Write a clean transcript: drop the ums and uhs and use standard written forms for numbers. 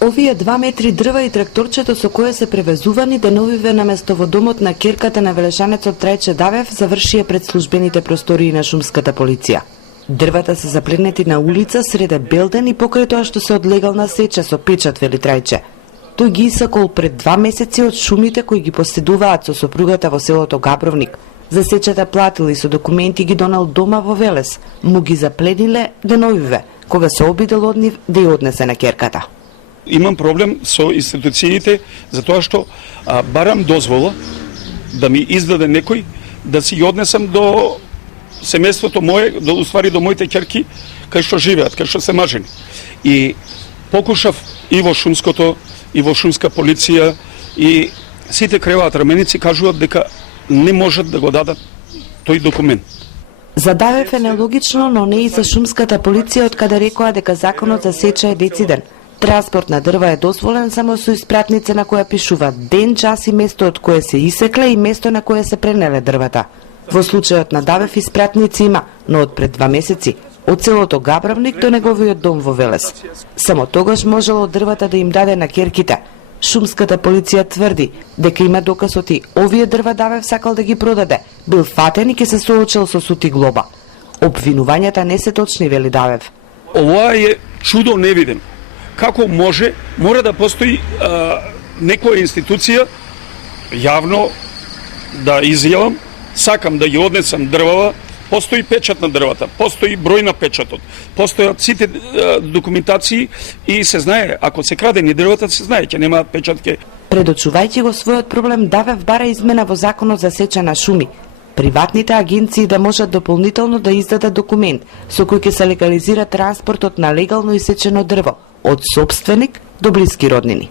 Овие 2 метри дрва и тракторчето со кое се превезувани деновиве наместо во домот на керката на велешанецот Трајче Давев завршија пред службените простории на шумската полиција. Дрвата се заплетнети на улица среде белден и покрај тоа што се од легална сеча со печат, вели Трајче. Тој ги исакол пред 2 месеци од шумите кои ги поседуваат со сопругата во селото Габровник. За сечата платил и со документи ги донел дома во Велес. Му ги запледиле деновиве, кога се обидел од нив да ја однесе на керката. Имам проблем со институциите за тоа што барам дозвола да ми издаде некој да си ја однесам до семејството мое, до моите ќерки кај што живеат, кај што се мажени. И покушав и во шумското, и во шумска полиција, и сите креваат раменици кажуваат дека не можат да го дадат тој документ. За Давев е нелогично, но не и за шумската полиција, од каде рекоа дека законот за сеча е дециден. Транспорт на дрва е дозволен само со испратница на која пишува ден, час и место од кое се исекле и место на кое се пренеле дрвата. Во случајот на Давев испратници има, но од пред 2 месеци, од селото Габровник до неговиот дом во Велес. Само тогаш можело дрвата да им даде на керките. Шумската полиција тврди дека има доказ и овие дрва Давев сакал да ги продаде, бил фатен и ќе се соочил со суд и глоба. Обвинувањата не се точни, вели Давев. Ова е чудо невиден. Како може, мора да постои некоја институција јавно да изјавам, сакам да ги однесам дрвава, постои печат на дрвата, постои број на печатот, постојат сите документации и се знае, ако се крадени дрвата, се знае, ќе немаат печатке. Предочувајќи го својот проблем, Давев бара измена во законот за сеча на шуми. Приватните агенции да можат дополнително да издадат документ со кој ќе се легализира транспортот на легално исечено дрво од сопственик до блиски роднини.